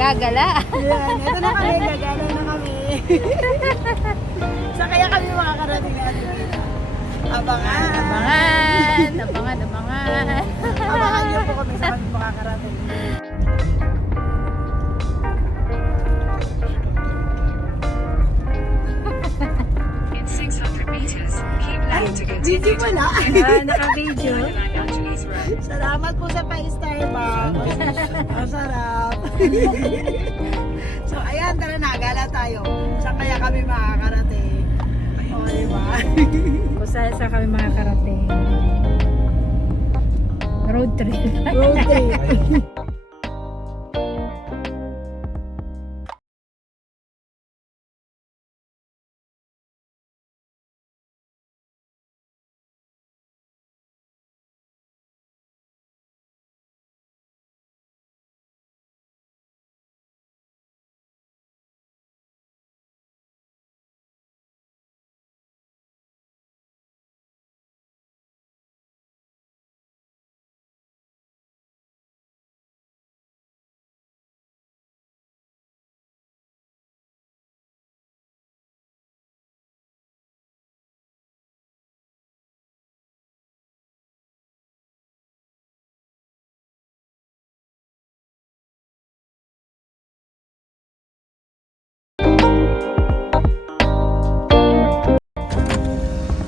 Gagala. Yan, ito na kami, gagala na kami. Sa kaya kami makakarating natin dito. Abangan! Abangan! Abangan, abangan. Abangan niyo po kami sa kami makakarating. In 600 meters, keep left to Video continue to pala. Naka-video. Angeles Road. Salamat po sa pa-Starbucks. Ang sarap. So ayan, tara na, gala tayo. Saan kaya kami makakarating? O, diba? Kung saan kami makakarating. Road trip. Road trip.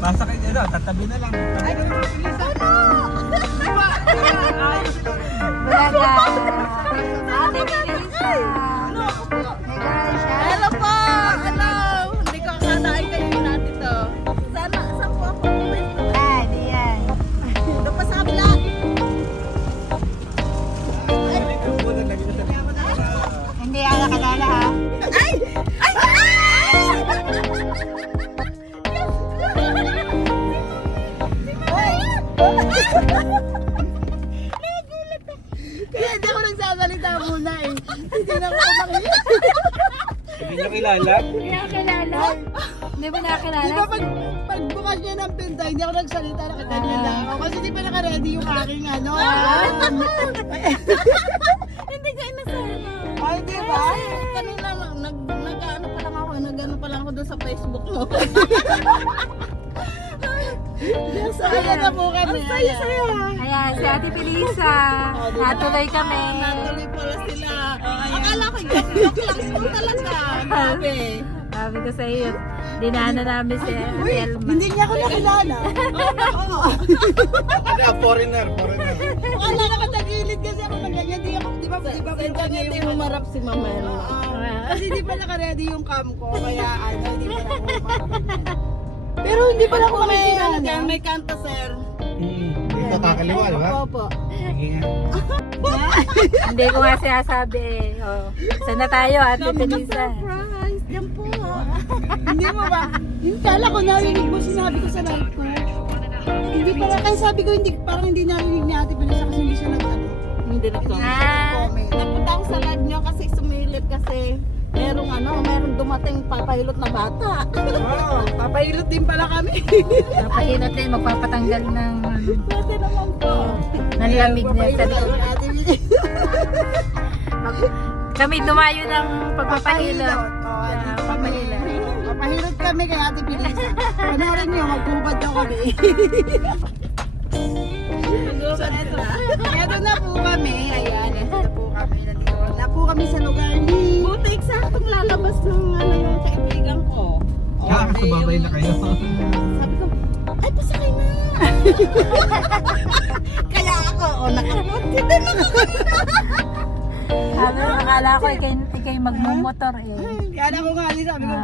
Basta kayo ano, tatabi na lang. Ay, Bulaga. Ate Teresa. May galing siya. Hello po! Hello! Hindi ko akalain kayo natin to. Saan po ako? Ah, di yan. Doon pa sa kabila. Hindi ako nakadala ha. Ay! Ay! Kaya hindi ako nagsasalita muna eh. Hindi na ako makikita. Hindi nyo kilala? Hindi ako kilala. Hindi mo nakakilala? Di ba pag bukas niya ng pinto, hindi ako nagsalita, nakaganyan lang ako. Kasi di pa naka-ready yung aking ano. Hindi ka inasama. Ay, di ba? Kanina lang, nag-ano pa lang ako, nag-ano pa lang ako doon sa Facebook mo. So, ayan na po kami. Ang saya-saya. Ayan, si Ate Felisa. Natuloy kami. Natuloy pala sila. Akala ko joke lang school talaga. Grabe. Sabi ko sa iyo, dinaanan namin si Uy, Elma. hindi niya ako nakilala. Oo. Ano, foreigner. Akala na katagilid kasi ako ng ganyan. Di ba pinta niya yung humarap si Mama. Kasi di pa naka-ready yung cam ko. Kaya ano, hindi pa ako humarap. Pero hindi pala ako makikilala. May kanta, sir. Dito kakaliwa, di ba? Opo. Sige nga. Hindi ko nga sinasabi eh. Oh. Saan na tayo, Ate Felisa? Surprise! Yan po. Hindi mo ba? Yung kala ko narinig mo, sinabi ko sa live ko. Hindi pala, kaya sabi ko, hindi, parang hindi narinig ni Ate Felisa kasi hindi siya nag-ano. Hindi nag-comment. Napunta ako sa live niyo kasi sumilip kasi merong dumating papahilot na bata. Oh, papahilot din pala kami. Napahilot din, magpapatanggal ng Pwede naman po. ng lamig niya sa loob. Ate Felisa. Kami dumayo ng pagpapahilot. Papahilot. Papahilot kami kay Ate Felisa. Panoorin niyo, magpubad daw kami. So, eto na po kami. Ayan, eto na po kami. Nandito na po kami sa lugar ni... Buti eksaktong lalabas ng yung kaibigan ko. Nakakasababay na kayo. Sabi ko, ay pasakay na. Kaya ako, nakapunti din ako. Akala ko ikay magmumotor eh. Kaya ako nga, sabi ko,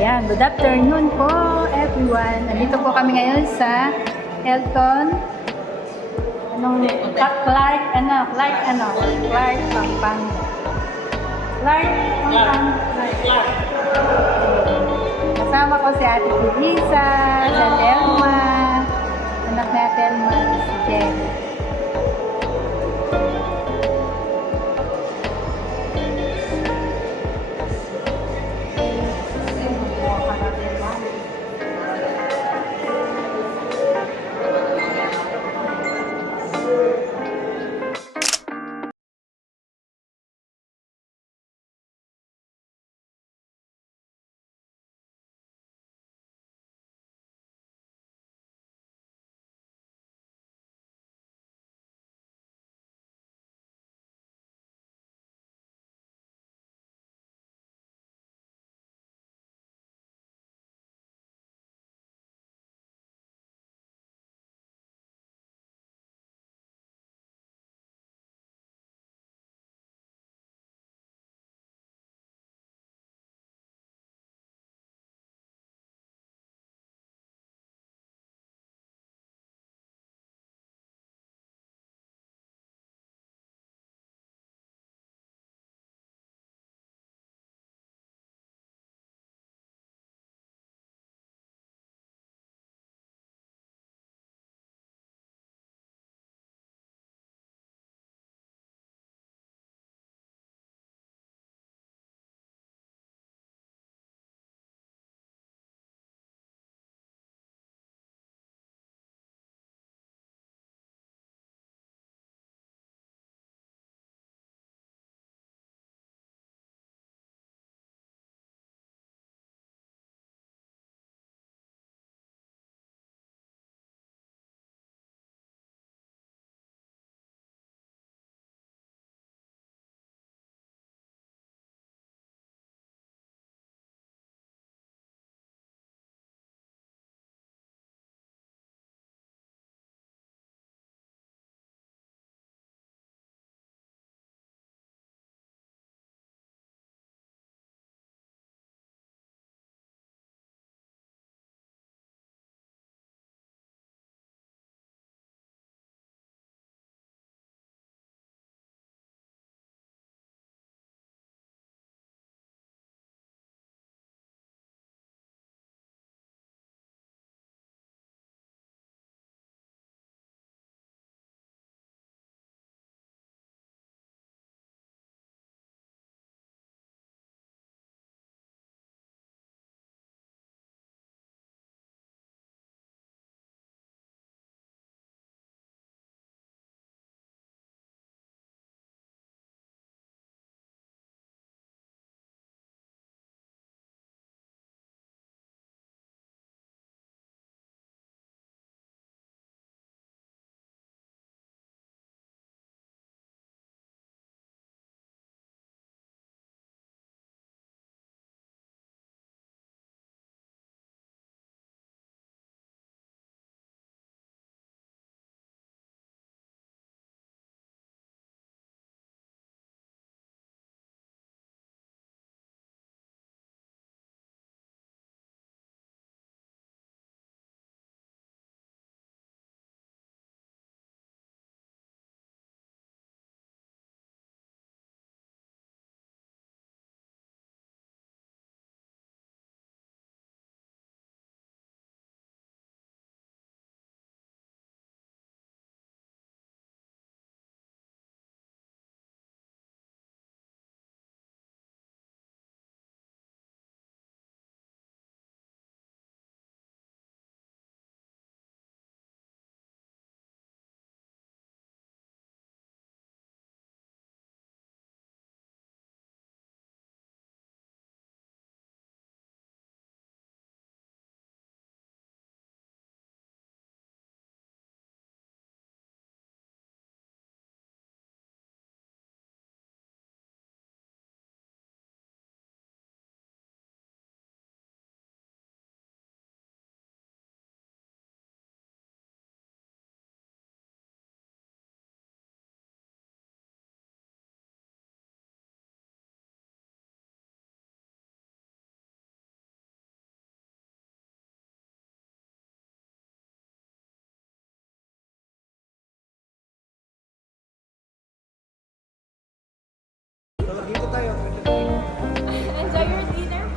Ayan, good afternoon po everyone. Nandito po kami ngayon sa Elton. Clark, Pampanga. Kasama ko si Ate Teresa, si Telma, anak ni Telma, si Jenny. Enjoy your dinner.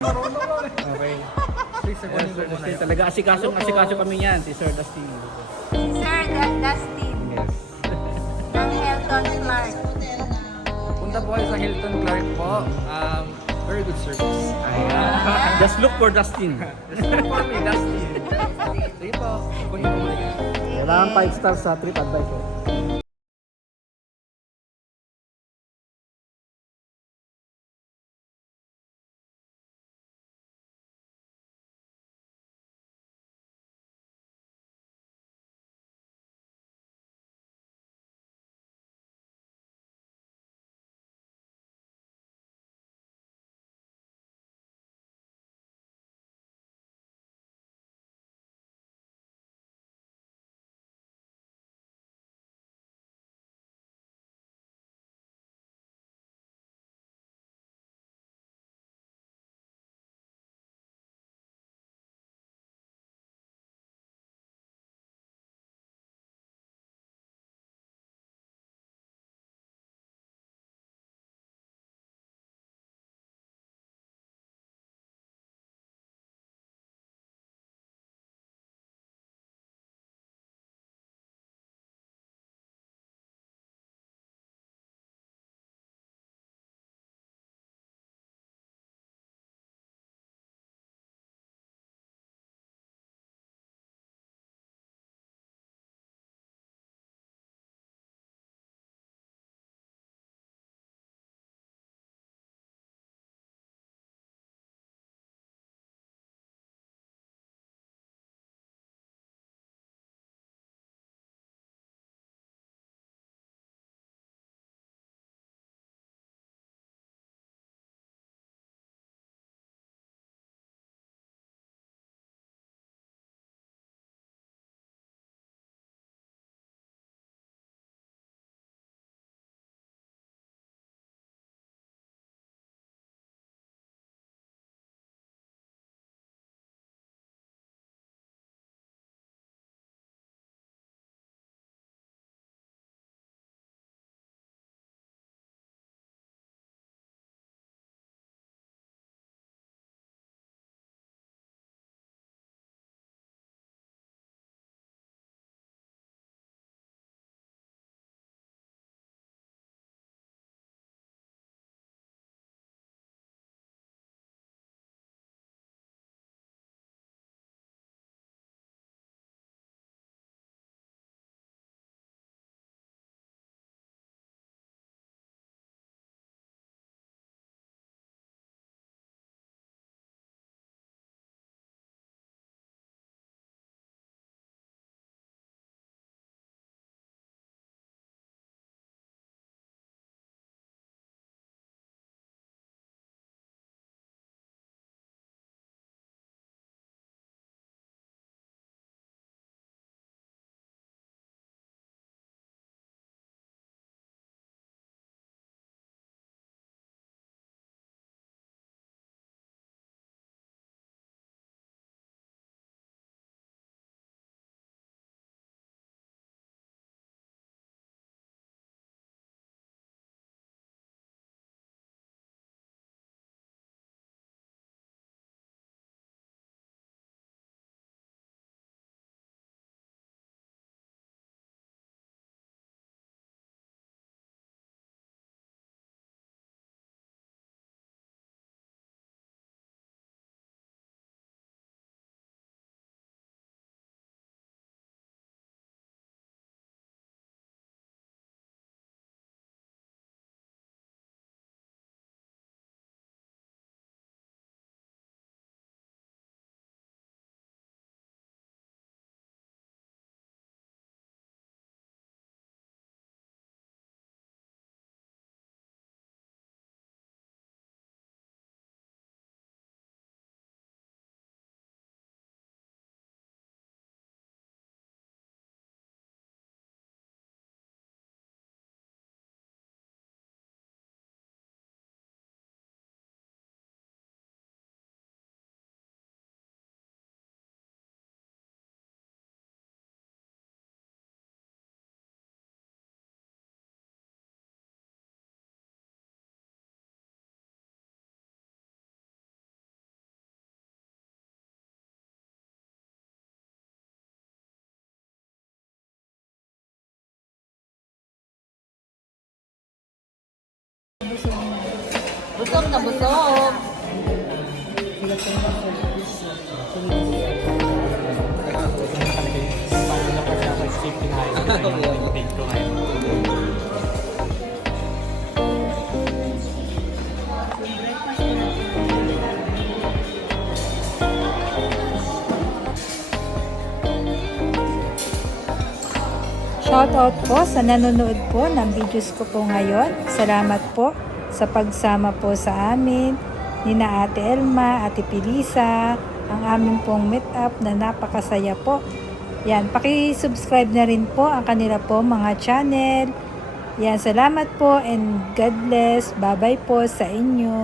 Okay. Talaga asikaso kami niyan, si Sir Dustin. Sir Dustin. Yes. Ng Hilton Clark. Punta po kayo sa Hilton Clark po. Very good service. Just look for Dustin. For me, Dustin. Sige po. Kunin po muna yan. Kailangan 5 stars sa TripAdvisor. nabusog. Shoutout po sa nanonood po ng videos ko po ngayon. Salamat po sa pagsama po sa amin. Nina Ate Elma, Ate Pilisa, ang aming pong meet up na napakasaya po. Yan, paki-subscribe na rin po ang kanila po mga channel. Yan, salamat po and God bless. Bye-bye po sa inyo.